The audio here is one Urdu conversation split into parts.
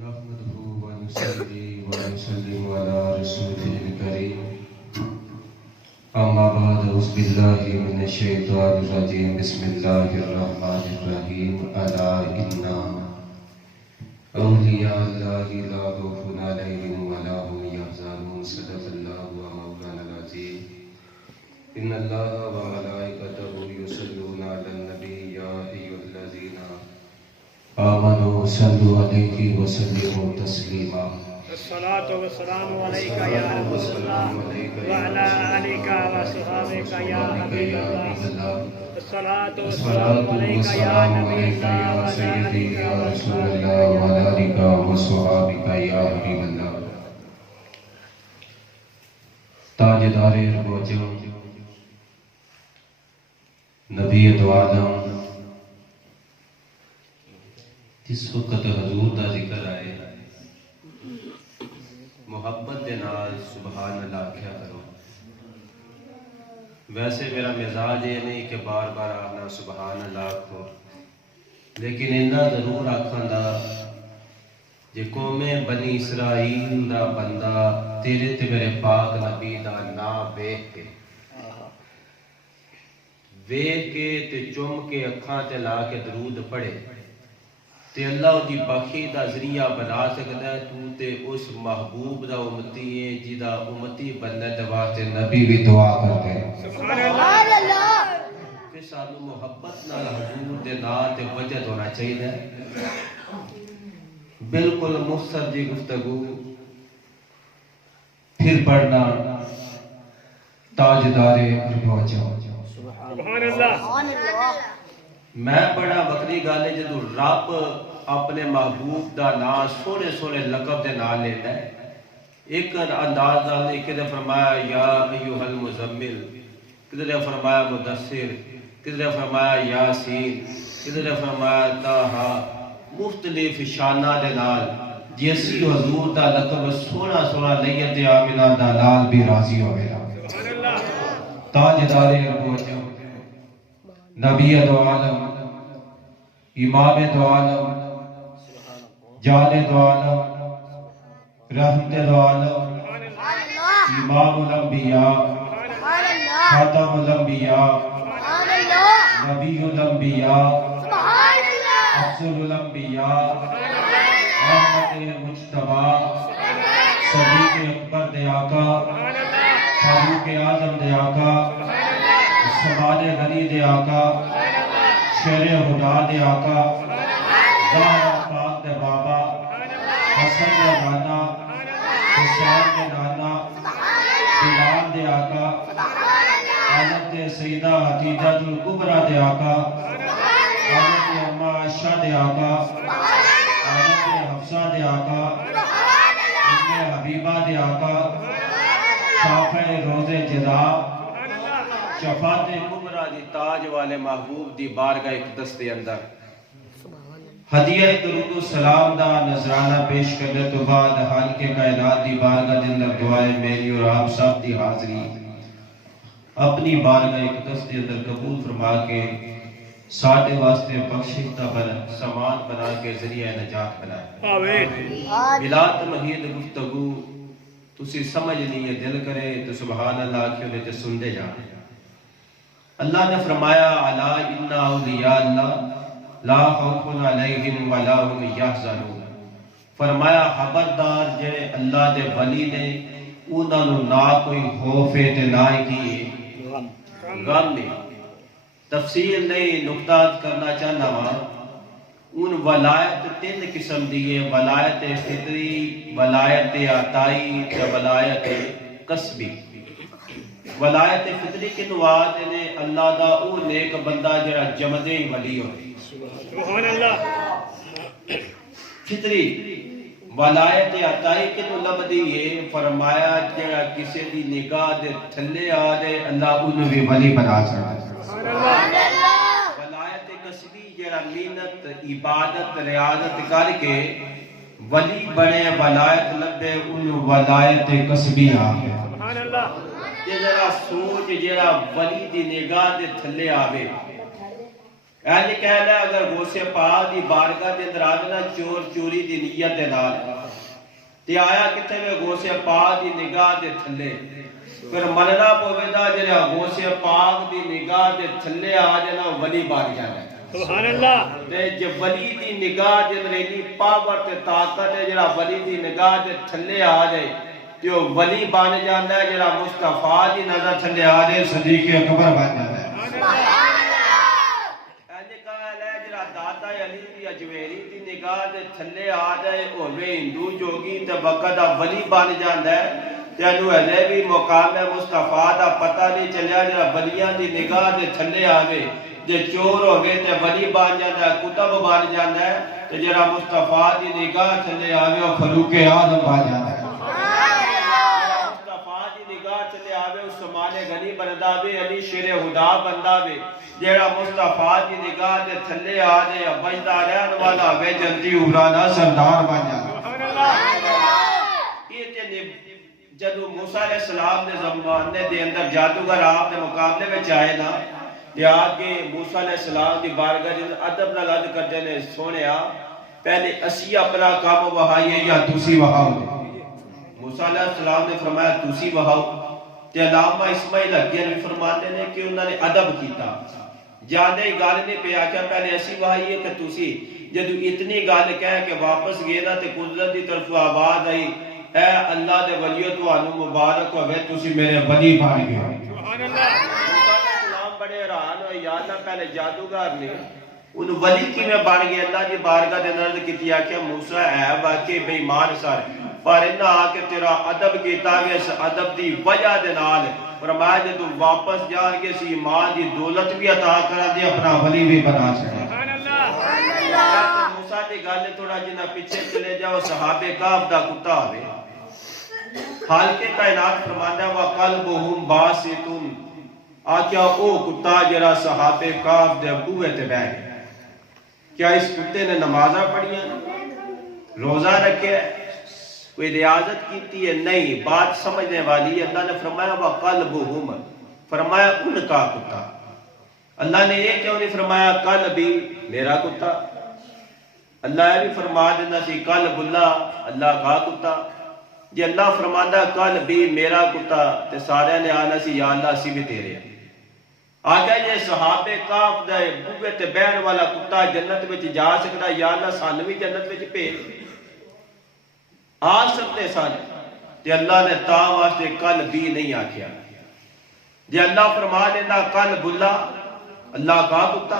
نحمده ونصلي ونسلم على رسوله الكريم اما بعد اعوذ بالله من الشيطان الرجيم بسم الله الرحمن الرحيم الا ان اولیاء اللہ لا خوف علیہم ولا هم يحزنون صدق اللہ مولانا العظیم ان اللہ وملائکته یصلون علی النبی یا ایھا الذین آمنوا صلوا علیہ وسلموا تسلیما الصلاة والسلام علیکہ یا رسول اللہ وعلی آلک وصحبک یا حبیب اللہ الصلاة والسلام علیکہ یا نبی اللہ سیدی یا رسول اللہ وعلی آلک وصحبک یا حبیب اللہ تاجدار ربوجہ نبی دو عالم جس وقت حضور دا ذکر آئے محبت دے نال سبحان اللہ کیا کرو. ویسے میرا مزاج یہ نہیں کہ بار بار آنا سبحان اللہ کو، لیکن اتنا ضرور آکھاں دا جے قوم بنی اسرائیل دا بندہ تیرے تے میرے پاک نبی دا نام ویکھ کے تے چم کے اکھاں تے لا کے درود پڑھے تے اللہ دی بخشی دا ذریعہ بنا سکتا ہے. تو تے اس محبوب دا امتی ہے جدا امتی بننے دے واسطے نبی بھی دعا کرتے ہیں. سبحان اللہ. کہ سانو محبت نال حضور دے نام تے وجد ہونا چاہیے. بالکل مختصر جی گفتگو پھر پڑھنا تاجدار ربوجہ. سبحان اللہ. میں بڑا وکری گل ہے جدو رب اپنے محبوب دا نام سونے سونے لقب دے نام لیتا ہے. ایک انداز نال ایک نے فرمایا یا ایھا المزمل، کسی نے فرمایا مدثر، کسی نے فرمایا یاسین، کسی نے فرمایا طٰہٰ. مختلف شانہ دے نال جیسی حضور دا لقب سونا سونا لئیے تے آمنہ دا لال بھی راضی ہوئے گا. تاجدار ربوجہ نبی دو عالم، امام دو عالم، جان دو عالم، رحمت دو عالم، امام الانبیاء، خاتم الانبیاء، نبی الانبیاء، افضل الانبیاء، احمد مجتبیٰ، صدیق اکبر دے آقا، فاروق اعظم دے آقا، سمال غنی دے آقا، شیر خدا دے آقا، زہرا پاک دے بابا، حسن دے نانا، حسین دے نانا، بلال دے آقا، حضرت سیدہ حدیجہ الکبریٰ دے آقا، حضرت اماں عائشہ دے آقا، حضرت حفصہ دے آقا، ام حبیبہ دے آقا، شافع روز جزا، شفاعت کبریٰ دی تاج والے محبوب دی بارگاہ اقدس دے اندر ہدیہ درود و سلام دا نذرانہ پیش کرنے تو بعد خالق کائنات دی بارگاہ دے اندر دعائیں میری اور آپ سب دی حاضری اپنی بارگاہ اقدس دے اندر قبول فرما کے ساڈے واسطے بخشش دا سامان بنا کے ذریعہ نجات بنائے. آمین. بلاد مہید گفتگو تسی سمجھ لیے دل کرے تو سبحان اللہ کیوں نے تے سندے جانے. اللہ نے فرمایا الا ان اولیاء اللہ لا خوف علیہم ولا هم یحزنون. فرمایا خبردار جڑے اللہ دے ولی نے انہاں نوں نہ کوئی خوف ہے تے نہ ہی غم ہے. تفصیل نہیں نقطہ کرنا چاہنا وا. ان ولایت تین قسم دی ہے، ولایت فطری، ولایت عطائی تے ولایت کسبی. ولایت فطری کی نوات نے اللہ دا او نیک بندہ جڑا جمدے ہی ولی ہوئے. سبحان اللہ. فطری ولایت عطائی کی نو لبدی ہے فرمایا جڑا کسی دی نگاہ دے تھلے آ دے اللہ انہوں بھی ولی بنا سکتا. سبحان اللہ. ولایت کسبی جڑا محنت عبادت ریاضت کر کے ولی بنے ولایت لبے انہوں ولایت کسبی آ گیا. سبحان اللہ. جڑا سوچ جڑا ولی دی نگاہ دے تھلے آوے اینج کہنا ہے اگر غوث پاک دی بارگاہ دے اندر آوے نا چور چوری دی نیت دے نال تے آیا کتے میں غوث پاک دی نگاہ دے تھلے پھر مننا پوے دا جڑا غوث پاک دی نگاہ دے تھلے آ جانا ولی بن جانا سبحان اللہ تے جے ولی دی نگاہ دے اندر اتنی پاور تے طاقت ہے جڑا ولی دی نگاہ دے تھلے آ جائے تے او ولی بن جاندا ہے جڑا مصطفیٰ دی نظر تھلے آ جائے صدیق اکبر بن جاتا ہے داتا علی دی اجمیری دی نگاہ دے تھلے آ جائے ہوے ہندو جوگی تے وقت ولی بن جاندا ہے تینو ہلے بھی مقام مصطفیٰ دا پتہ نہیں چلیا جڑا ولیاں دی نگاہ دے تھلے آوے جے چور ہوے تے ولی بن جاندا ہے کتب بن جاندا ہے تے جڑا مصطفیٰ دی نگاہ تھلے آوے او فاروق اعظم بن جاتا ہے مصطفیٰ دی نگاہ تھلے آوے عثمان غنی بندا وے علی شیر خدا بندا وے جیڑا مصطفیٰ دی نگاہ دے تھلے آ جائے بجدا رہن والا وے جنتی عمرانہ سردار بن جاتا ہے یہ تے جدو موسیٰ علیہ السلام دے زمانے دے اندر جادوگر آپ دے مقابلے میں چاہے نا تے آگے موسیٰ علیہ السلام دی بارگاہ جن ادب نال عرض کرتے نے سونیا پہلے اسی اپنا کام وہائیے یا تسی وہاؤ موسیٰ علیہ السلام نے فرمایا تسی وہاؤ تے علامہ اسماعیل حقیہ نے فرماتے ہیں کہ انہوں نے ادب کیتا جانے ہی گال نہیں پہ آکیا پہلے ایسی وہائیے کہ تسی جدو اتنی گال کہہ کہ واپس گئے نا تے قدرت دی طرف آواز آئی اے اللہ دے ولیو تو آنو مبارک ہوئے تسی میرے ولی بن گئے سبحان اللہ موسیٰ علیہ السلام بڑے حیران ہوئے یا اللہ پہلے جادوگر نے ان ولی کی میں بن گئے اللہ دی بارگاہ دے نرد کی تیا کہ موسیٰ ہے باقی بے ایمان سارے پر انہا آکے تیرا ادب کیتا ہے اس ادب دی وجہ دے نال فرمایا جے تو واپس جا کے سی ایمان دی دولت بھی عطا کرا دے اپنا ولی بھی بنا سکے سبحان اللہ موسیٰ دی گالے تھوڑا جنہ پیچھے چلے جاؤ صحابہ کعب دا کتا ہوئے حالکہ کائنات فرماندہ وَقَلْبُهُمْ بَاسِطٌ آکیا او کتا جرا صحابہ کعب دے بوئے تے بیٹھ کیا اس کتے نے نمازہ پڑھیا روزہ رکھے کوئی ریاضت کیتی ہے نہیں بات سمجھنے والی اللہ نے فرمایا وَقَلْبُهُمْ فرمایا ان کا کتا اللہ نے یہ کیوں نہیں فرمایا قلبی میرا کتا اللہ یہ بھی فرما دینا سی قلب اللہ کا کتا جی اللہ فرماندہ قلبی میرا کتا تے سارے نے آنا سی یا اللہ سی بھی تیرے آگیا یہ صحابہ کعب دے بوئے تے بہن والا کتا جنت وچ جا سکتا یا اللہ سانو بھی جنت وچ بھیج آ سکتے سانے تے اللہ نے تا واسطے قلبی نہیں آکھیا جی اللہ فرما دینا قلب اللہ کا کتا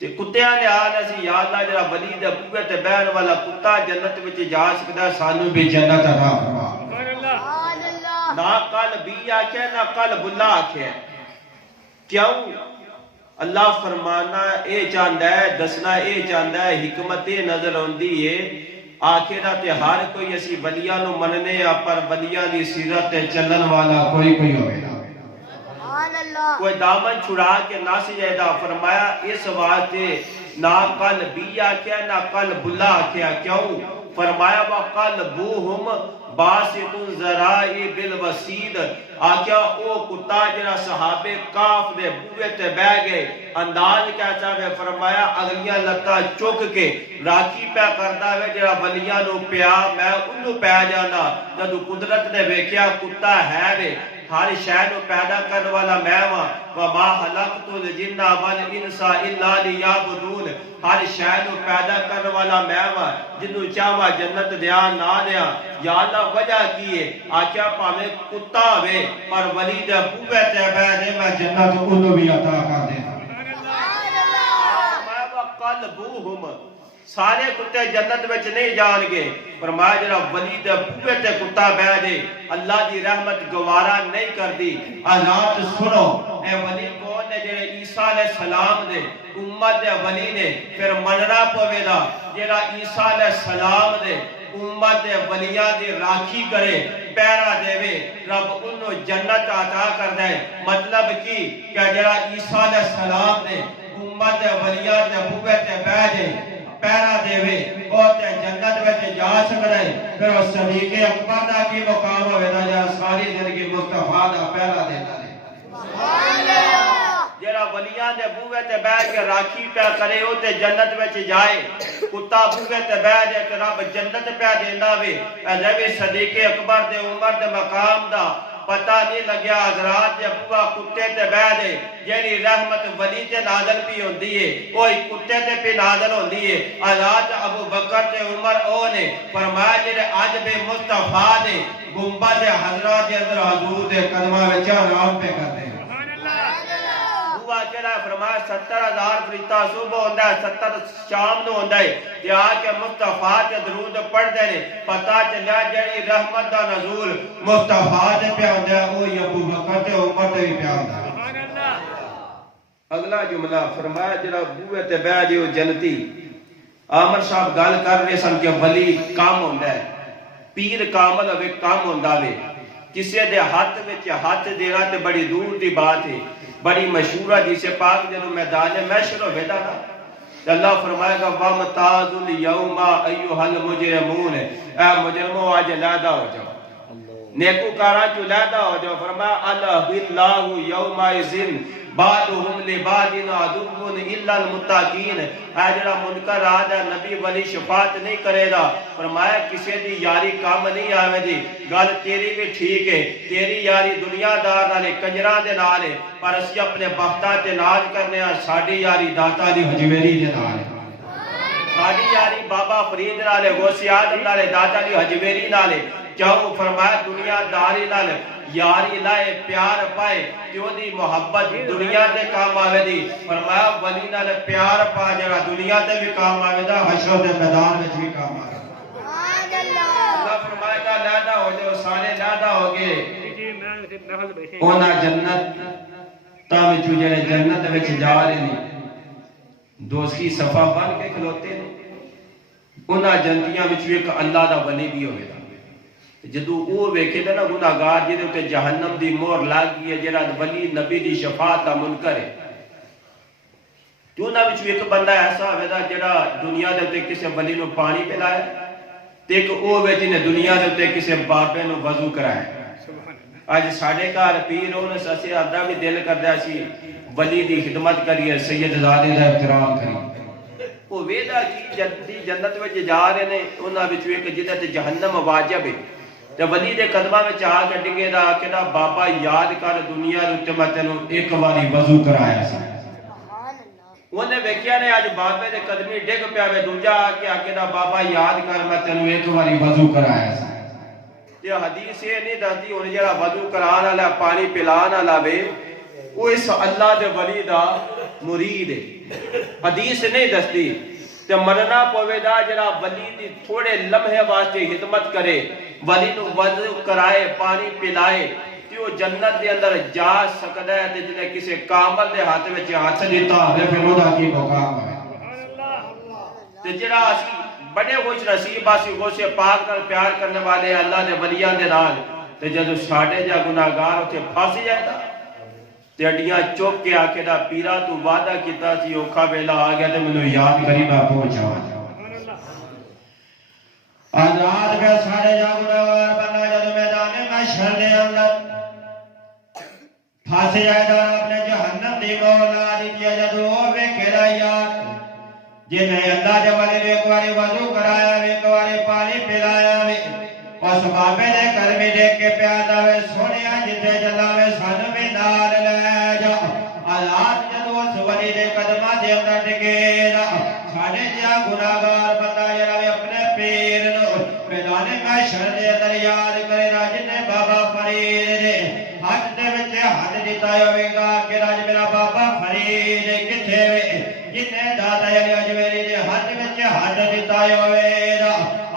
تے کتیاں نے آنا سی یا اللہ جرا ولی دے بوئے تے بہن والا کتا جنت وچ جا سکتا سانو بھی جنت عطا فرما سبحان اللہ نہ قلبی آکھے نہ قلب اللہ آکھے کیوں اللہ فرمانا اے چاندہ ہے دسنا اے چاندہ ہے حکمت نظر ہوندی ہے آخرت ہر کوئی اسی ولیاں نو مننے یا پر ولیاں دی سیرت چلن والا کوئی ہوئے کوئی دامن چھڑا کے ناسی جائدہ فرمایا اس واسطے نہ قلبی آکھیا نہ قلب اللہ آکھیا کیوں فرمایا وَقَلْبُهُمْ بَاسِطٌ ذَرَائِي بِالْوَسِيدِ آکھیا او کتا جنہ صحابہ کعب دے بوئے تے بہ گئے انداز کیا چاہے فرمایا اگلیاں لتا چک کے راکھی پہ کردہ ہوئے جنہ ولیاں نو پیا میں انہوں پہ جانا جدو قدرت نے بیکیا کتا ہے وے ہر شہر کو پیدا کرنے والا میں ہاں وَمَا خَلَقْتُ الْجِنَّ وَالْإِنسَ إِلَّا لِيَعْبُدُونَ ہر شہر کو پیدا کرنے والا میں ہاں جنہوں چاہوا جنت دیا نہ دیا یا اللہ وجہ کیے آکیا پاہمیں کتا ہوئے پر ولی دے بوئے تے بیدے میں جنت انہوں بھی عطا کر دے میں وَقَلْبُهُمْ سارے کتے جنت وچ نہیں جان گے فرمایا جنہ ولی دے بوئے تے کتا بہ دے اللہ دی رحمت گوارا نہیں کر دی آزاد سنو اے ولی کون نے جنہ عیسیٰ علیہ السلام دے امت دے ولی نے پھر مننا پوے دا جنہ عیسیٰ علیہ السلام دے امت دے ولیاں دی راکھی کرے پیرا دے وے رب انہوں جنت عطا کر دے مطلب کی کہ جنہ عیسیٰ علیہ السلام دے امت دے ولیاں دے بوئے تے بہ دے پیرا دے وے بہتے جنت وچ جا سکتا ہے پھر اس صدیق اکبر دا کی مقام ہوئے دا جا ساری زندگی مصطفیٰ دا پیرا دیتا ہے جڑا ولیاں دے بوئے تے بیٹھ کے راکھی پیا کرے او تے جنت وچ جائے کتا بوئے تے بیٹھ جائے تے رب جنت پیا دیندا وے اے صدیق اکبر دے عمر دے مقام دا پتہ نہیں لگیا حضرات جے بوا کتے تے بیٹھ جائے جیڑی رحمت ولی تے نازل پی ہوندی ہے اوہی کتے تے پہ نازل ہوندی ہے حضرات ابو بکر تے عمر او نے فرمایا جڑے اج بے مصطفیٰ دے گنبد حضرات اندر حضور دے قدماں وچ آرام پہ کردے جڑا فرمایا 70,000 فرشتہ صبح ہوندا ہے 70 شام نو ہوندا ہے تے آ کے مصطفیٰ تے درود پڑھدے نے پتہ چلیا جڑی رحمت دا نزول مصطفیٰ تے پیا ہوندا ہے او ابو بکر تے عمر تے پیا ہوندا ہے سبحان اللہ اگلا جملہ فرمایا جڑا بوئے تے بیٹھ جے او جنتی عامر صاحب گل کر رہے سن کہ ولی کام ہوندا ہے پیر کامل ہوے کام ہوندا وے کسے دے ہاتھ وچ ہاتھ دینا تے بڑی دور دی بات ہے بڑی مشہور ہے جسے پاک جنہوں میدان محشر ہو بیدا نا اللہ فرمائے گا وَمْتَازُ الْيَوْمَ أَيُّهَا الْمُجْرِمُونَ اے مجرموں آج لیدہ ہو جاؤ نیکو کارا چو لیدہ ہو جاؤ فرمایا اللَّهُ يَوْمَئِذٍ بَعْضُهُمْ لِبَعْضٍ عَدُوٌّ إِلَّا الْمُتَّقِينَ اے جڑا منکر آد ہے نبی ولی شفاعت نہیں کرے گا فرمایا کسی دی یاری کام نہیں آوے دی گل تیری بھی ٹھیک ہے تیری یاری دنیا دار نالے کنجراں دے نالے پر اسی اپنے بختاں تے ناز کرنے ہیں ساڈی یاری داتا دی حجویری دے نالے ساڈی یاری بابا فرید نالے غوث اعظم نالے داتا دی حجویری نالے کیوں فرمایا دنیا داری نال یاری لائے پیار پائے جو دی محبت دنیا تے کام آوے دی فرمایا ولی نال پیار پا جڑا دنیا تے بھی کام آوے دا حشر دے میدان وچ بھی کام آوے اللہ فرمائے گا لیدہ ہو جاؤ سارے لیدہ ہو گئے اونا جنت تا وچ جڑے جنت وچ جا رہے نے دوستی صفا بن کے کھلوتے نے اونا جنتیاں وچ ایک اللہ دا ولی بھی ہوئے دا جدو او ویکھے تے نا گناہگار جے تے جہنم دی مہر لگ گئی ہے جڑا ولی نبی دی شفاعت دا منکر ہے تو نہ وچ ایک بندہ ایسا ہوے دا جڑا دنیا دے تے کسے ولی نو پانی پلایا تے ایک او وے جنے دنیا دے تے کسے بابے نو وضو کرایا اج ساڈے گھر پیر ہون اسے آدا بھی دل کردا سی ولی دی خدمت کریے سید زادے دا احترام کریے او ویدا کی جنت وچ جا رہے نے انہاں وچ ایک جدے تے جہنم واجب ہے تے ولی دے قدماں وچ آ کے ڈگے دا کہ دا بابا یاد کر دنیا دے تے میں تینوں ایک واری وضو کرایا سی سبحان اللہ اونے ویکھیا نے اج بابے دے قدمی ڈگ پیا وے دوجا آ کے دا بابا یاد کر میں تینوں ایک واری وضو کرایا سی تے حدیث یہ نہیں دسدی ہن جڑا وضو کران والا پانی پلان والا وے او اس اللہ دے ولی دا مرید ہے حدیث نہیں دسدی تے مرنا پوے دا جڑا ولی دی تھوڑے لمحے واسطے خدمت کرے ولی نو وضو کرائے پانی پلائے تے او جنت دے اندر جا سکدا ہے تے جنے کسے کامل دے ہاتھ وچ ہاتھ دیتا ہے پھر او دا کی مقام ہے سبحان اللہ تے جڑا اسی بڑے خوش نصیب اسی غوث پاک نال پیار کرنے والے اللہ دے ولیاں دے نال تے جدوں ساڈے جا گناہگار اوتھے پھس جائے تے اڈیاں چوک کے آکے دا پیرا تو وعدہ کیتا سی اوکھا ویلا آ گیا تے مینوں یاد کری میں پہنچا آزاد پہ سارے جا گناہگار بندہ جدوں میدان محشر دے اندر پھس جائے گا اپنے جہنم دی مولا دی جدوں ویکھے دا یار جنہیں اللہ دے والے نے ایک باری وضو کرایا ایک باری پانی پلایا اس بابے دے کرمی دیکھ کے پیادا وے سونیا جتے جلا وے سن میں نال لے جا آلات جدو اس ولی دے قدمہ دے اندر ٹکے دا ساڑے جا گناہگار بندہ جڑا وے اپنے پیر نو میدان محشر دے اندر یاد کرے دا جنے بابا فرید دے ہاتھ دے وچ ہاتھ دتا ہوے گا کہ راج میرا بابا فرید کتھے وے جنے دادا علی اجمیری دے ہاتھ وچ ہاتھ دتا ہوے دا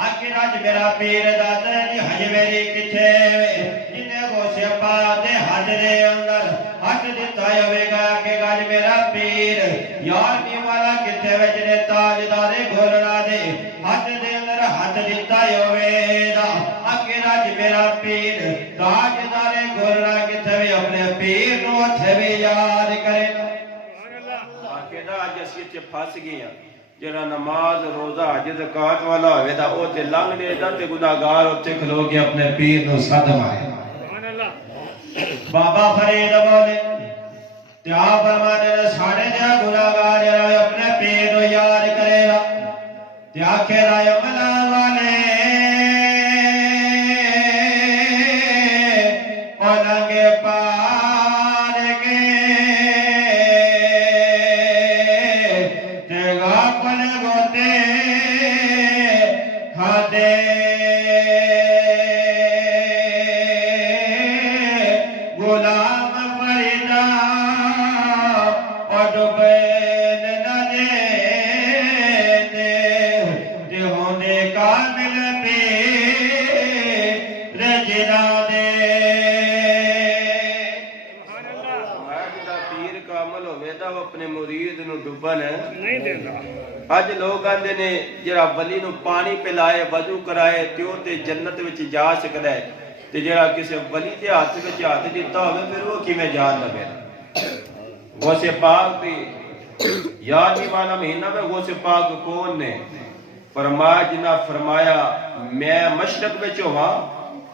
آکھر اج میرا پیر دادا دی حجویری کتھے وے جنے غوث پاک دے ہاتھ دے اندر ہاتھ دتا ہوے گا کہ اج میرا پیر یار دی والا کتھے وے جنے تاجدار گھولڑا دے ہاتھ دے اندر ہاتھ دتا ہوے دا آکھر اج میرا پیر تاجدار گھولڑا کتھے وے اپنے پیر نو ہتھے وی یاد کرے گا آکھر اج اسی تے پھس گئے ہیں جڑا نماز روزہ حج زکات والا ہوے دا او تے لنگ دے دا تے گناہگار اوتھے کھلو کے اپنے پیر نو صد مارے سبحان اللہ بابا فرید بولے تے آپ فرماتے ہیں ساڑھے جا گناہگار اپنے پیر کو یاد کرے گا تے آخر عمل والے انگے پار کے تے غافل گوتے کھاتے غلام فریدا اور ڈبین نہ دے تے ہوندے کامل پیر جنا دے پیر کامل ہوئے دا وہ اپنے مرید نو ڈبن نہیں دینا اج لوگ آندے نے جڑا ولی نو پانی پلائے وضو کرائے تیو تے جنت وچ جا سکدا ہے تے جڑا کسے ولی دے ہاتھ وچ ہاتھ دتا ہوے پھر وہ کیویں جان لگے غوث پاک دی یاد والا مہینہ میں غوث پاک کون نے فرمایا جنہ فرمایا میں مشرق وچ ہواں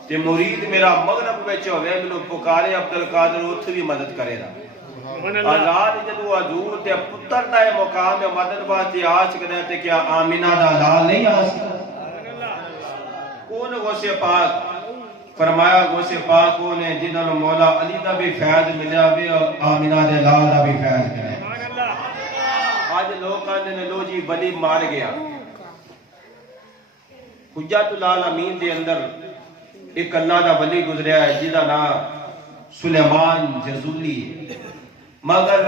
تے مرید میرا مغرب وچ ہوے مینوں پکارے عبدالقادر اوتھے بھی مدد کرے گا آزاد جدو حضور تے پتر دا مقام مدد واسطے آ سکدا ہے تے کیا آمینہ دا لال نہیں آ سکدا کون غوث پاک فرمایا غوث پاک کون ہے جنہاں نوں مولا علی دا بھی فیض ملیا وے اور آمینہ دے لال دا بھی فیض ملیا آج لوگ کہندے نے لو جی ولی مار گیا حجت العالمین دے اندر ایک اللہ دا ولی گزریا ہے جہدا نام سلیمان جزولی مگر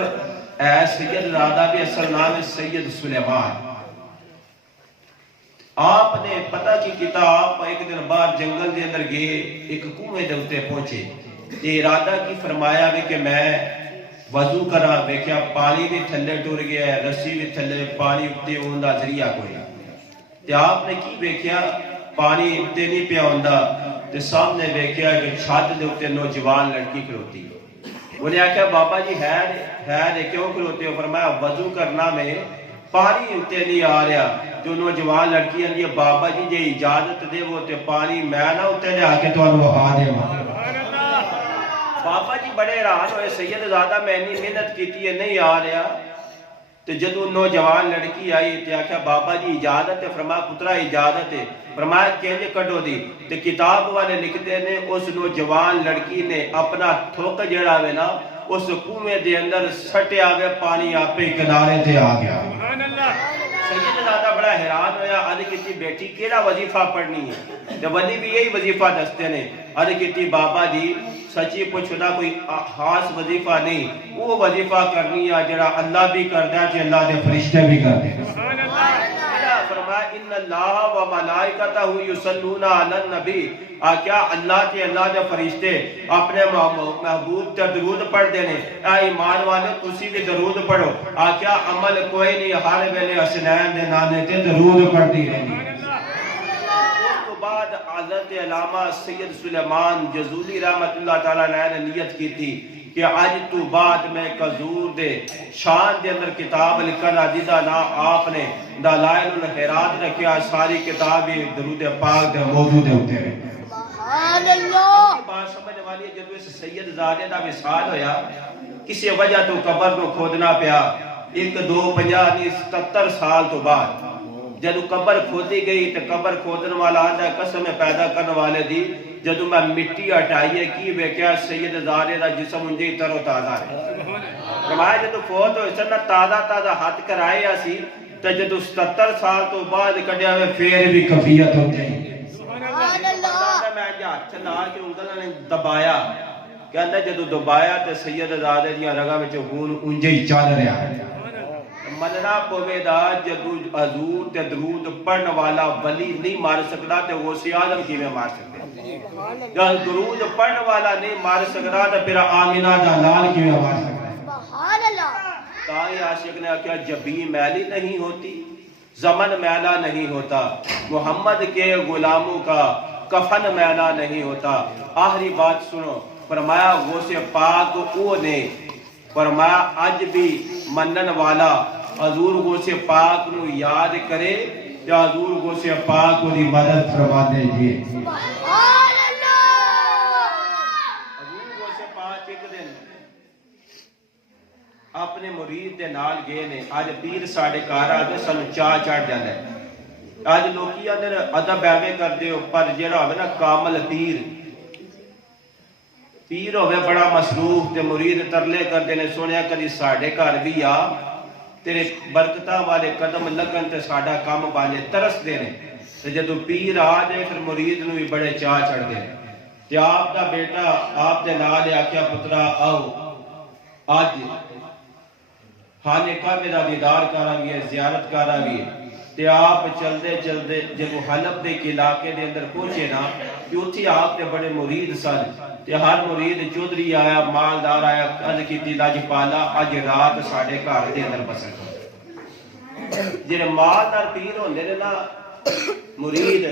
اے سید رادہ بھی اصل نام ہے سید سلیمان آپ نے پتہ کی کتاب ایک دن باہر جنگل دے اندر گئے ایک کنویں دے اوتے پہنچے تے ارادہ کی فرمایا بھی کہ میں وضو کرا ویکھیا پانی بھی تھلے ٹر گیا ہے رسی بھی تھلے پانی اتے اون دا ذریعہ کوئی تے آپ نے کی ویکھیا پانی اتے نہیں پیا ہوندا تے سامنے ویکھیا کہ چھت دے اوتے نوجوان لڑکی کھلوتی انہیں آکھیا بابا جی ہے کیوں کھلوتے ہو فرمایا وضو کرنا میں پانی اتے نہیں آ رہا جو نوجوان لڑکی ہے بابا جی جے اجازت دے وہ تے پانی میں نہ اتے لے آکے تو انہوں وہا دے بابا جی بڑے حیران ہوئے سید زادہ میں نے محنت کیتی ہے نہیں آ رہا تو جدو نوجوان لڑکی آئی تے آکھیا بابا جی اجازت ہے فرمایا پترا اجازت ہے فرمایا کہنے کٹو دی تے کتاب والے لکھتے نے اس نوجوان لڑکی نے اپنا تھوک جڑا ہوئے نا اس کنویں دے اندر سٹیا ہوئے پانی آپے کنارے تے آ گیا سید زادہ بڑا حیران ہویا آدھے کسی بیٹی کیڑا وظیفہ پڑھنی ہے تے ولی بھی یہی وظیفہ دستے نے آدھے کسی بابا جی سچی پوچھنا کوئی خاص وظیفہ نہیں وہ وظیفہ کرنی ہے جڑا اللہ بھی کردا ہے تے اللہ دے فرشتے بھی کردے سبحان اللہ فرمایا ان اللہ و ملائکتہ یصلون علی النبی کیا اللہ تے اللہ دے فرشتے اپنے محبوب تے درود پڑھدے نے اے ایمان والے تسی بھی درود پڑھو کیا عمل کوئی نہیں ہر ویلے حسنین دے نانے تے درود پڑھدی رہنی بعد حضرت علامہ سید سلیمان جزولی رحمت اللہ تعالیٰ نے نیت کی تھی کہ آج تو بعد میں حضور دے شان دے اندر کتاب لکھنا جدا نا آپ نے دلائل الخیرات رکھیا ساری کتابیں درود پاک دے موجود ہوتے ہیں سبحان اللہ بات سمجھنے والی ہے جب اس سید زادے دا وصال ہویا کسی وجہ تو قبر کو کھودنا پیا 1 2 50 77 سال تو بعد جدو قبر کھودی گئی تو قبر کھودن والا آدھا قسم پیدا کرنے والے دی جدو میں مٹی ہٹائیے کی ویکیا سید زادے دا جسم انجی تر و تازہ ہے فرمایا جدو فوت ہوئے سن تازہ ہاتھ کرائے اسی تو جدو 77 سال تو بعد کڈیا ہوئے پھر بھی کفیت ہو جائیں میں ہاتھ لا کے انگل نے دبایا کہندا جدو دبایا تے سید زادے دیاں رگاں وچ خون انجے ہی چل رہا ہے مننا پوے دا جدو حضور تے درود پڑھن والا ولی نہیں مار سکدا تے غوث اعظم کیویں مار سکدے جب درود پڑھن والا نہیں مار سکدا تے پھر آمینہ دا لال کیویں مار سکدا سبحان اللہ تائی عاشق نے کہا جبی میلی نہیں ہوتی زمن میلا نہیں ہوتا محمد کے غلاموں کا کفن میلا نہیں ہوتا آخری بات سنو فرمایا غوث پاک او نے فرمایا اج بھی منن والا حضور غوث پاک نو یاد کرے یا حضور غوث پاک کو دی مدد فرما دے جی سبحان اللہ حضور غوث پاک ایک دن اپنے مرید دے نال گئے نے اج پیر ساڈے گھر آ کے سانو چاہ چڑھ جاندا ہے اج لوکی اندر ادب ایویں کردے ہو پر جڑا ہوے نا کامل پیر ہوے بڑا مصروف تے مرید ترلے کردے نے سونیا کدی ساڈے گھر بھی آ تیرے برکتاں والے قدم لگن تے ساڈا کام بانے ترسدے نے تے جدوں پیر آ جائے پھر مرید نو بھی بڑے چاہ چڑھدے نے تے آپ دا بیٹا آپ دے نال آکھیا پترا آؤ اج خانے کعبے دا دیدار کرانگے زیارت کرانگے تے آپ چلدے چلدے جب حلب دے علاقے دے اندر پہنچے نا کہ اتھے آپ دے بڑے مرید سن تے ہر مرید چودھری آیا مالدار آیا عرض کیتی لاجپالا اج رات ساڈے گھر دے اندر بسر جڑے مالدار پیر ہوندے نے نا مرید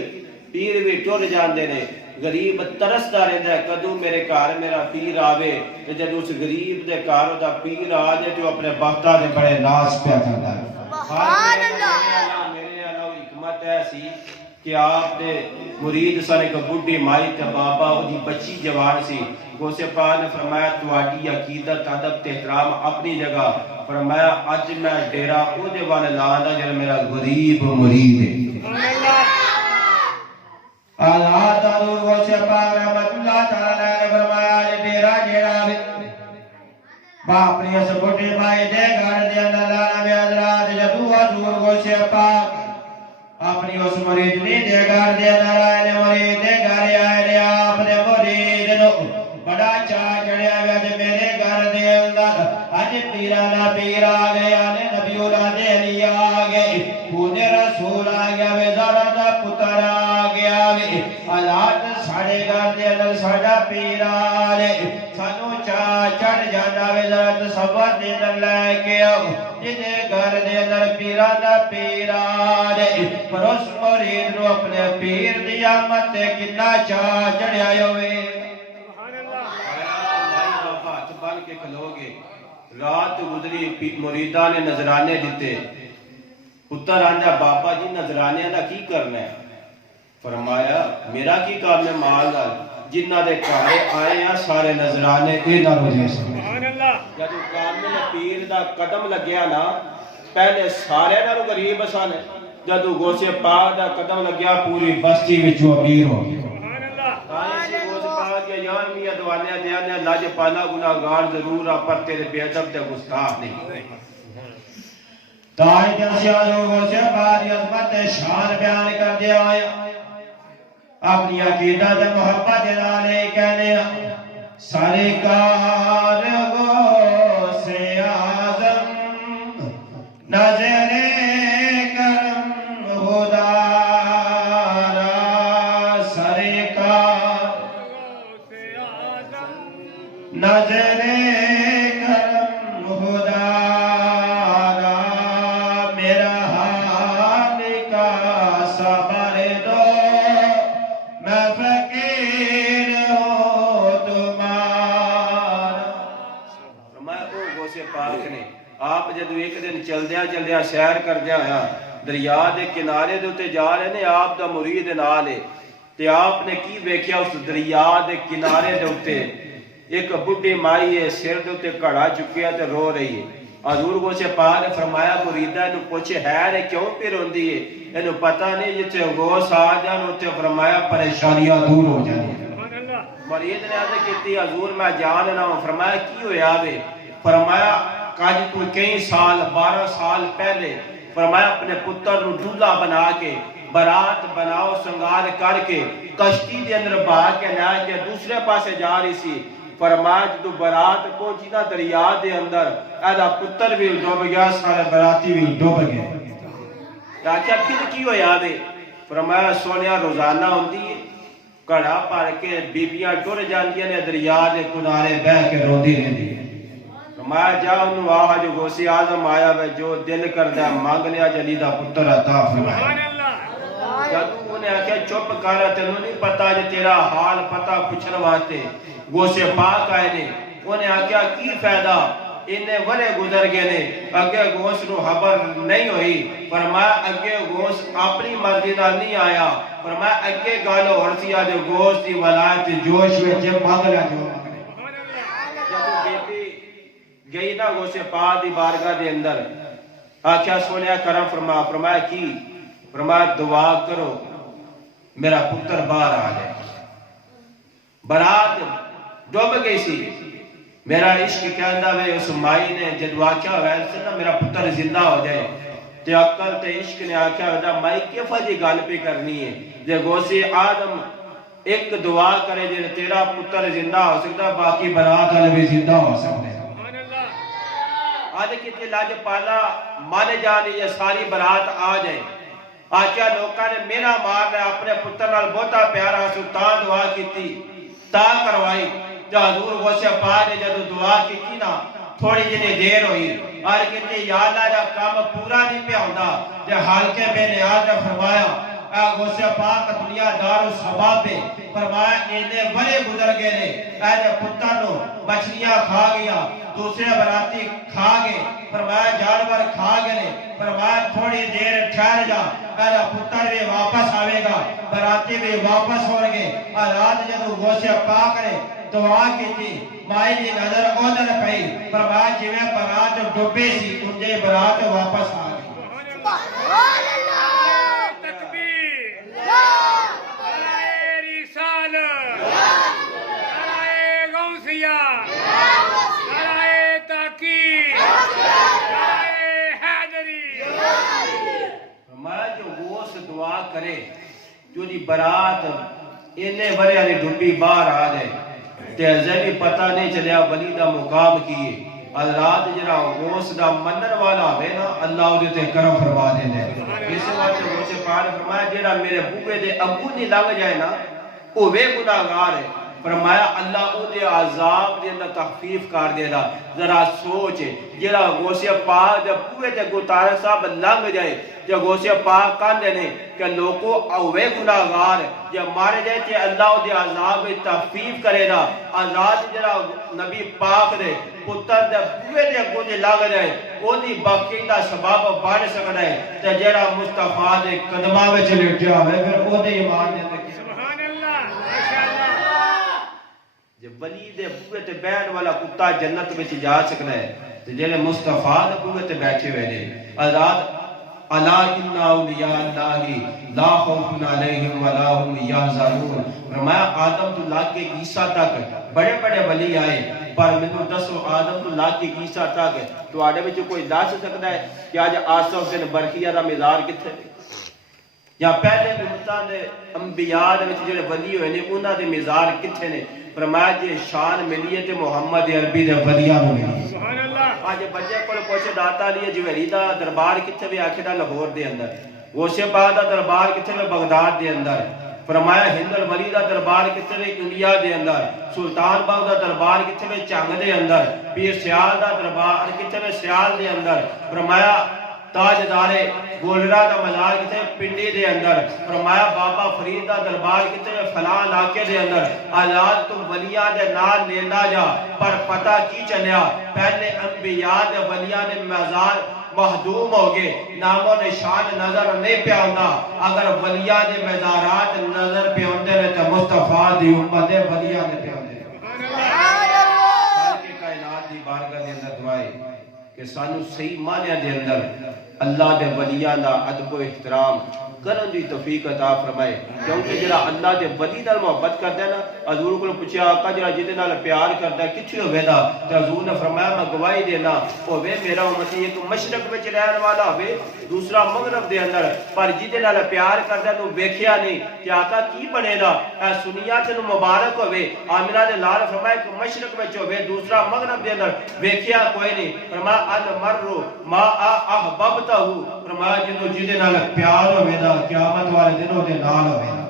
پیر بھی ٹر جاندے نے غریب ترسدا رہندا ہے کدوں میرے گھر میرا پیر آوے تے جد اس غریب دے گھر دا پیر آ جائے تو اپنے بختاں دے بڑے ناز پیا کردا ہے سبحان اللہ میرے اللہ حکمت ہے سی کہ آپ دے مرید سن ایک بڈھی مائی تے بابا دی بچی جوان سی غوث پاک نے فرمایا تواڈی عقیدت ادب تے احترام اپنی جگہ فرمایا اج میں ڈیرا او دے وال لاندا جڑا میرا غریب مرید ہے اللہ تعالی غوث پاک رحمت اللہ تعالی نے فرمایا یہ ڈیرا جڑا باپ نے اس بڈھی مائی دے گھر دے اندر لانا میں حضرات جدو حضور غوث پاک اپنی اس مرید دے گھر دے اندر آئے نے مرید دے گھر آئے نے آپ نے مرید نو بڑا چاہ چڑھیا گیا تے میرے گھر دے اندر اج پیرانا پیر آ گیا نے نبی اولاد علی آ گئے خود رسول آ گیا وے زرا دا پتر آ گیا وے حالات ساڈے گھر دے اندر ساڈا پیر آ لے سانو چاہ چڑھ جانا وے ذرا تصور دے اندر لے کے آؤ جے گھر دے اندر پیرانا پیر آ لے پر اس مرید نو اپنے پیر دی آمد تے کتنا چاہ چڑھیا ہوئے ہاتھ بن کے کھلو گے رات گزری مریداں نے نذرانے دیتے پتر آندا بابا جی نذرانے دا کی کرنا ہے فرمایا میرا کی کام ہے مال نال جنہ دے گھر آئے ہیں سارے نذرانے انہاں نوں دے سبحان اللہ جدوں کامل پیر دا قدم لگیا نا پہلے سارے نالوں غریب سن جدوں غوث پاک دا قدم لگیا پوری بستی وچوں امیر ہو گیا سبحان اللہ غوث پاک کے یار میاں دوانے دیانے لاج پالا گناہگار ضرور آ پر تیرے بے ادب تے گستاخ نہیں تاج جنسیانو غوث پاک دی عظمت شان بیان کر دیا آیا اپنی عقیدت محبت نال کہنے سرکار غوث اعظم نظر کرم خدا را سرکار غوث اعظم نظر کرم خدا را میرا حال کا صبر دو میں فقیر ہوں تمہارا فرمایا او غوث پاک نے آپ جدو ایک دن چلدیا سیر کردیا ہوا دریا دے کنارے دے تے جا رہے نے آپ دا مرید نال ہے تے آپ نے کی ویکھیا اس دریا دے کنارے دے اوتے ایک بڈھی مائی ہے سر دے اوتے گھڑا چکیا تے رو رہی ہے حضور غوث پاک نے فرمایا مریداں نوں پوچھے ہے کیوں پہ روندی ہے اینو پتہ نہیں جتے غوث آ جان اوتے فرمایا پریشانیاں دور ہو جاندی مرید نے عرض کیتی حضور میں جان نہ فرمایا کی ہویا وے فرمایا کاج تو کئی سال 12 سال پہلے فرمایا اپنے پتر نو دولہا بنا کے برات بناؤ سنگار کر کے کشتی دے اندر بہا کے لے کے دوسرے پاسے جا رہی سی فرمایا جدو برات پہنچی نا دریا دے اندر ایدا پتر بھی ڈوب گیا سارے براتی بھی ڈوب گئے آخیا پھر کی ہویا وے فرمایا سونیا روزانہ ہوندی ہے کڑا پڑ کے بیبیاں ٹر جاندیاں نے دریا دے کنارے بہ کے روندی رہندی فرمایا جا انہوں آہا جو غوث اعظم آیا وے جو دل کردہ مانگ لیا جلی دا پتر عطا فرمایا جدو انہیں آکھیا چپ کر تینوں نہیں پتا جو تیرا حال پتا پوچھن واسطے غوث پاک آئے نے انہیں آکھیا کی فائدہ انہیں ورے گزر گئے نے اگے غوث نو خبر نہیں ہوئی فرمایا اگے غوث اپنی مرضی نال نہیں آیا فرمایا اگے گل ہور سی جو غوث دی ولایت جوش وچ مانگ لیا جو گئی نا غوث پاک دی بارگاہ دے اندر آکھیا سونیا کرم فرما فرمایا کی فرمایا دعا کرو میرا پتر باہر آ جائے برات ڈوب گئی سی میرا عشق کہندا وے اس مائی نے جدو آکھیا ویسے نا میرا پتر زندہ ہو جائے تے عقل تے عشق نے آکھیا ودا مائی کیفا جی گل پہ کرنی ہے جے غوث آدم ایک دعا کرے جے تیرا پتر زندہ ہو سکتا باقی برات والے بھی زندہ ہو سکتے آج کتنے لاج پالا مان جانی یہ ساری برات آ جائے آکھیا لوکاں نے میرا مار رہا اپنے پتر نال بہتا پیارا سلطان دعا کیتی تا کروائی تے حضور غوث پاک نے جدو دعا کیتی نا تھوڑی جنی دیر ہوئی اور کہتے یا اللہ دا کام پورا نہیں پہ ہوندا تے حالکے بے نیاز نے فرمایا اے غوث پاک دنیا دار و ثواب پہ فرمایا اینے بڑے گزر گئے نے اے پتر نو مچھلیاں کھا گیا دوسرے براتی کھا گئے فرمایا جانور کھا گئے فرمایا تھوڑی دیر ٹھہر جا میرا پتر بھی واپس آوے گا براتی بھی واپس ہو گئے اور رات جدو غوث پاک نے دعا کی تھی مائی دی نظر ادھر پئی فرمایا جویں برات ڈوبے سی انجے برات واپس آ گئی سبحان اللہ تکبیر نعرہ رسالت نعرہ غوثیہ نعرہ تحقیق نعرہ حیدری فرمایا جو غوث دعا کرے جو دی برات انہیں بڑے علی ڈوبی باہر آ جائے تے ازے بھی پتہ نہیں چلیا ولی دا مقام کیے حضرات جڑا غوث دا منن والا ہوے نا اللہ اودے تے کرم فرما دیندا ہے اس واسطے غوث پاک فرمایا جڑا میرے بوئے دے اگوں نہیں لنگ جائے نا او وے گناہگار ہے فرمایا اللہ اودے عذاب دے اندر تخفیف کر دے دا ذرا سوچ جڑا غوث پاک دے بوئے تے گتارا صاحب لنگ جائے جو غوث پاک کہندے نے کہ لوگوں اوے گناہگار جب مارے جائے تے اللہ دے عذاب تخفیف کرے گا آزاد جڑا نبی پاک دے پتر دے بوئے دے اگوں دے لگ جائے اودی باقیدہ سبب بن سکدا ہے تے جڑا مصطفی دے قدماں وچ لیٹیا ہوئے پھر اودے ایمان دے اندر سبحان اللہ ماشاءاللہ جب ولی دے بوئے تے بیٹھ والا کتا جنت وچ جا سکدا ہے تے جڑے مصطفی دے بوئے تے بیٹھے ہوئے نے آزاد الا ان اولیاء اللہ لا خوف علیہم ولا هم یحزنون فرمایا آدم تو لا کے عیسیٰ تک بڑے بڑے ولی آئے پر مینوں دسو آدم تو لا کے عیسیٰ تک تواڈے وچ کوئی دس سکدا ہے کہ اج آصف بن برخیہ دا مزار کتھے یا پہلے امتاں دے انبیاء دے وچ جڑے ولی ہوئے نے انہاں دے مزار کتھے نے فرمایا جے شان ملی ہے تے محمد عربی دے ولیاں نوں ملی سبحان اللہ آج بچے کول پوچھے داتا علی جوہری دا دربار کتھے وی آکھے دا لاہور دے اندر غوث پاک دا دربار کتھے وی بغداد دے اندر فرمایا ہند الولی دا دربار کتھے وی انڈیا دے اندر سلطان باغ دا دربار کتھے وی چنگ دے اندر پیر سیال دا دربار کتھے وی سیال دے اندر فرمایا تاجدار گولرا دا مزار کتے پنڈی دے اندر فرمایا بابا فرید دا دربار کتے فلاں علاقے دے اندر آزاد تم ولیاں دے نال لینا جا پر پتہ کی چلیا پہلے انبیاء دے ولیاں دے مزار محدوم ہو گئے نام و نشان نظر نہیں پہ ہونا اگر ولیاں دے مزارات نظر پہ ہوندے رہے تو مصطفیٰ دی امت دے ولیاں دے پہ ہوندے رہے کے کائنات دی بارگاہ دے اندر دعائے کہ سانو صحیح معنی دے اندر اللہ دے ولیاں دا ادب و احترام کرن دی توفیق عطا فرمائے کیونکہ جڑا اللہ دے ولی نال محبت کردا ہے نا حضور کو پوچھا آقا جڑا جدے نال پیار کردا ہے کتھے ہوے دا تے حضور نے فرمایا میں گواہی دینا ہوے میرا امتی ایک مشرق وچ رہن والا ہوے دوسرا مغرب دے اندر پر جدے نال پیار کردا نو ویکھیا نہیں کہ آقا کی بنے گا اے سنیا تے مبارک ہوے آمنہ دے لال فرمایا ایک مشرق وچ ہوے دوسرا مغرب دے اندر ویکھیا کوئی نہیں فرمایا المر ما احببتہ فرمایا جدوں جدے نال پیار ہوے دا قیامت والے دنوں دے نال ہوے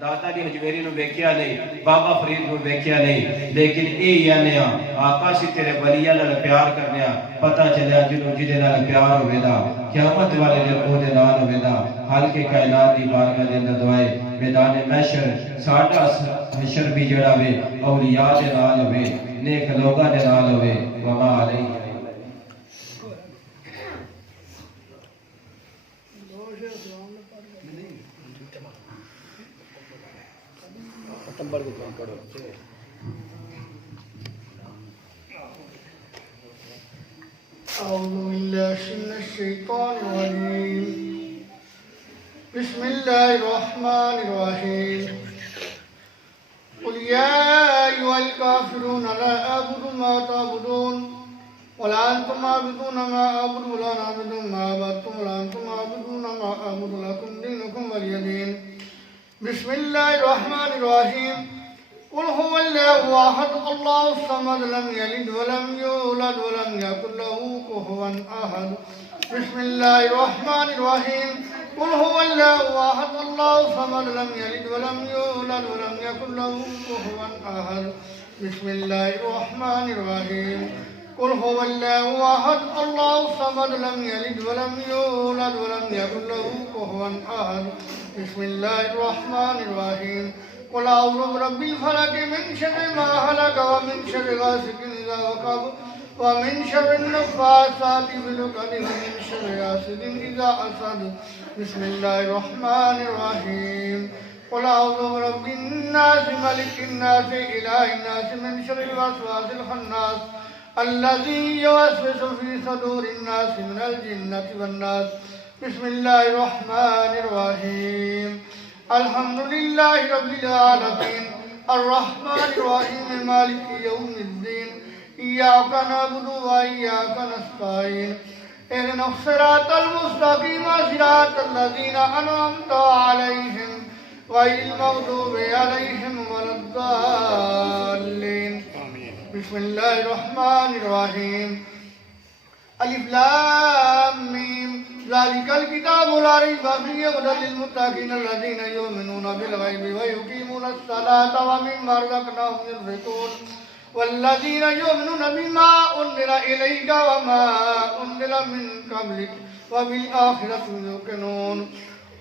داتا دی حجویری نو ویکھیا نہیں بابا فرید نو ویکھیا نہیں لیکن اے یعنی آقا سی تیرے ولیاں نال پیار کرنیا پتہ چلیا جدوں جدے نال پیار ہوے دا قیامت والے دن او دے نال ہوے دا خالق کائنات دی بارگاہ دے اندر دعائے میدان محشر ساڈا حشر بھی جڑا وے اولیاء دے نال ہوے نیک لوگاں دے نال ہوے وما علیہ أعوذ بالله من الشيطان الرجيم بسم الله الرحمن الرحيم قل يا أيها الكافرون لا أعبد ما تعبدون ولا أنتم عابدون ما أعبد ولا نعبد ما عبدتم ولا أنتم عابدون ما أعبد لكم دينكم ولي دين بسم الله الرحمن الرحيم قل هو الله أحد الله الصمد لم يلد ولم يولد ولم يكن له كفوا أحد بسم الله الرحمن الرحيم قل هو الله أحد الله الصمد لم يلد ولم يولد ولم يكن له كفوا أحد بسم الله الرحمن الرحيم قل هو الله أحد الله الصمد لم يلد ولم يولد ولم يكن له كفوا أحد بسم الله الرحمن الرحيم قل أعوذ برب الفلق من شر ما خلق ومن شر غاسق إذا وقب ومن شر النفاثات في العقد ومن شر حاسد إذا حسد بسم الله الرحمن الرحيم قل أعوذ برب الناس ملك الناس إله الناس من شر الوسواس الخناس الذي يوسوس في صدور الناس من الجنة والناس بسم الله الرحمن الرحيم الحمد لله رب العالمين الرحمن الرحيم مالك يوم الدين إياك نعبد وإياك نستعين اهدنا الصراط المستقيم صراط الذين أنعمت عليهم غير المغضوب عليهم ولا الضالين بسم الله الرحمن الرحيم ألف لام ميم ذلك الكتاب لا ريب فيه هدى للمتقين الذين يؤمنون بالغيب ويقيمون الصلاة ومما رزقناهم ينفقون والذين يؤمنون بما أنزل إليك وما أنزل من قبلك وبالآخرة يوقنون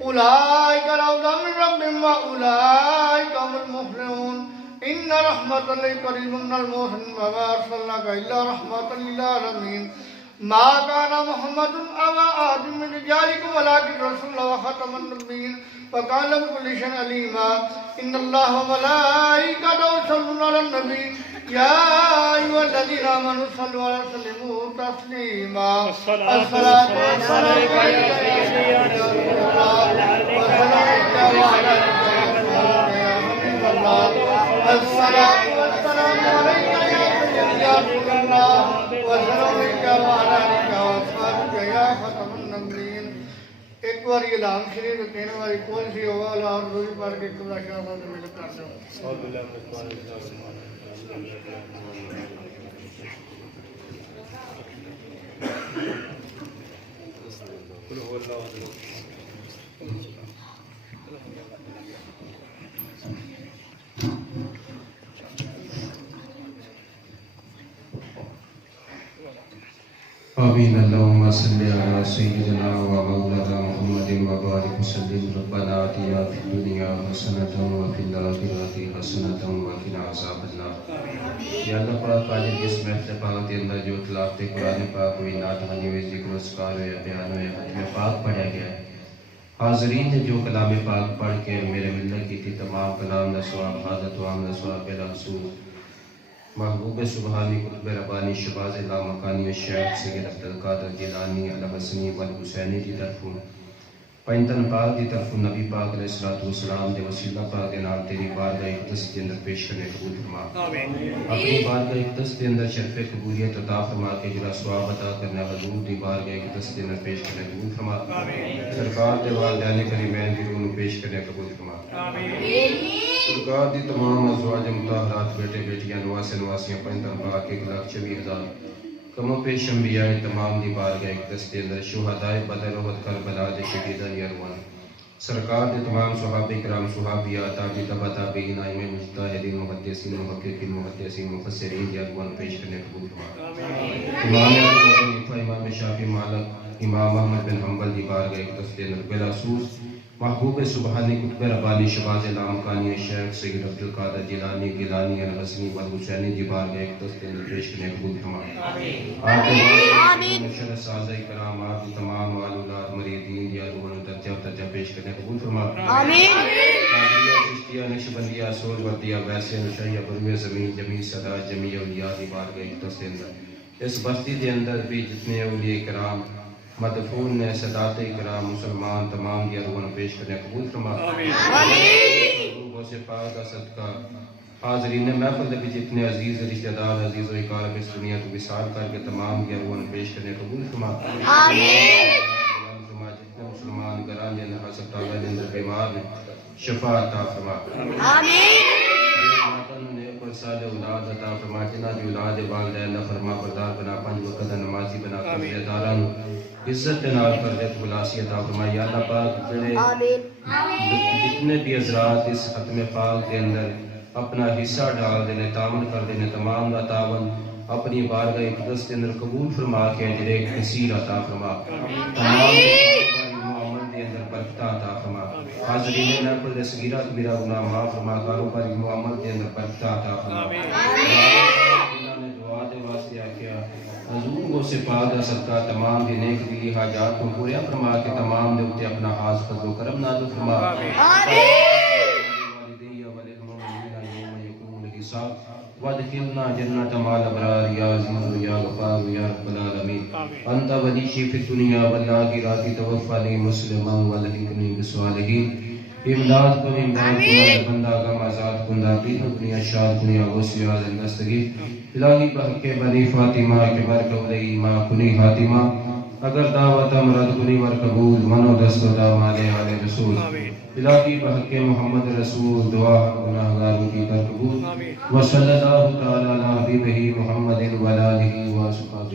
أولئك على هدى من ربهم وأولئك هم المفلحون إن رحمة الله قريب من المحسنين وما أرسلناك إلا رحمة للعالمين ما كان محمد أبا أحد من رجالكم ولكن رسول الله وخاتم النبيين وكان بكل شيء عليما إن الله وملائكته يصلون على النبي يا أيها الذين آمنوا صلوا عليه وسلموا تسليما الصلاة والسلام عليك يا سيدي يا رسول الله وسلامك وعلى يا حبيب الله الصلاة والسلام عليك يا سيدي يا رسول الله وسلامك وعلى أصحابك يا ختم النبيين ایک بار یہ لام شریف کہنے والی کون سی ہوگا اللہ اور روزی پڑھ کے قبلہ شاہ صاحب سے ملک کر دو آمین اللہم صلی علی سیدنا و مولانا محمد وبارک وسلم ربنا آتنا فی الدنیا حسنۃ وفی الآخرۃ حسنۃ وقنا عذاب النار یا اللہ پاک آج اس محفل پاک کے اندر جو تلاوت قرآن پاک ہوئی نعت خوانی ہوئی ذکر و اذکار ہوئے بیان ہوئے ختم پاک پڑھا گیا ہے حاضرین نے جو کلام پاک پڑھ کے میرے ملت کی تھی تمام کلام نہ ثواب حاضت و عام نہ ثواب رسول محبوب سبحانی قطب ربانی شباز لامکانی شیخ سید عبدالقادر جیلانی الحسنی والحسینی کی طرفوں پینتن پاک کی طرفوں نبی پاک علیہ السلام دے وسیلہ پاک دے نام تیری بارگاہ اقدس کے اندر پیش کرنے قبول فرما اپنی بارگاہ اقدس کے اندر شرف قبولیت عطا فرما کے جرا ثواب عطا کرنا حضور دی بارگاہ اقدس کے اندر پیش کرنے قبول فرما سرکار دے والدین کریمین دی روح پیش کرنے قبول فرما سرکار دی تمام ازواج مطہرات بیٹے بیٹیاں نواسے نواسیاں پینتن پاک 1,26,000 کم و پیش انبیاء تمام دی بارگاہ اقدس کے اندر شہدائے بدر احد کربلا دے شہیدان یروان سرکار دے تمام صحابہ کرام صحابیات تابعین تبع تابعین ائمہ مجتہدین محدثین محققین محدثین مفسرین یروان پیش کرنے قبول فرما امام ابو حنیفہ امام شافعی مالک امام احمد بن حنبل دی بارگاہ اقدس کے اندر بالخصوص محبوب سبحانی قطب ربانی شباز لامکانی شیخ سید عبدالقادر جیلانی گیلانی الحسنی والحسینی دی بارگاہ اقدس کے اندر پیش کرنے قبول فرما آپ مشرف سازہ کرام آپ تمام معلومات مریدین یا روحن درجہ پیش کرنے قبول فرما آمین چشتیہ نقشبندیہ سور وردیہ ویسے نشیہ بروے زمین جمیع صدا جمیع اولیاء دی بارگاہ اقدس کے اندر اس بستی کے اندر بھی جتنے اولیاء کرام مدفون نے سادات کرام مسلمان تمام کی ارغن پیش کرنے قبول فرما روحوں سے پاک کا صدقہ حاضرین محفل دے بھی جتنے عزیز رشتہ دار عزیز و اقارب اس دنیا کو وصال کر کے تمام کی ارغن پیش کرنے قبول فرما جتنے مسلمان گران جن ہسپتال کے اندر بیمار ہیں شفا عطا فرما صالح اولاد عطا فرما جنہ دی اولاد والدین فرما بردار بنا پنج وقت نمازی بنا قبیلہ داران عزت نال کر دے خلاصی عطا فرما یا اللہ پاک جتنے بھی حضرات اس ختم پاک کے اندر اپنا حصہ ڈال دینے تعاون کر دینے تمام کا تعاون اپنی بارگاہ اقدس کے اندر قبول فرما کے اجر کثیر عطا فرما تمام معاملے کے اندر برکت عطا فرما حاضرین محفل دے صغیرہ کبیرہ گناہ معاف فرما کاروباری معاملے کے اندر برکت عطا فرما اللہ نے دعا دے واسطے آکیا حضور کو صفات دا صدقہ تمام دی نیک دلی حاجات کو پوریا فرما کے تمام دے اتے اپنا خاص فضل و کرم نازل فرما وادخلنا جنت مع الابرار یا عزیز یا غفار یا رب العالمین انت ولی فی الدنیا والآخرۃ توفنی مسلما والحقنی بالصالحین امداد کن امداد کن بندہ غم آزاد کن داتی دنیا شاد دنیا غوثی عالم دستگیر الہی بحق بنی فاطمہ کے برکہ علیہ ما کنی خاتمہ اگر دعوت مرد کنی ور قبول منو دست و دام علیہ رسول الہی بحق محمد رسول دعا گناہگاروں کی کر قبول وصلی اللہ تعالی علی حبیبہ محمد و علی آلہ و صحبہ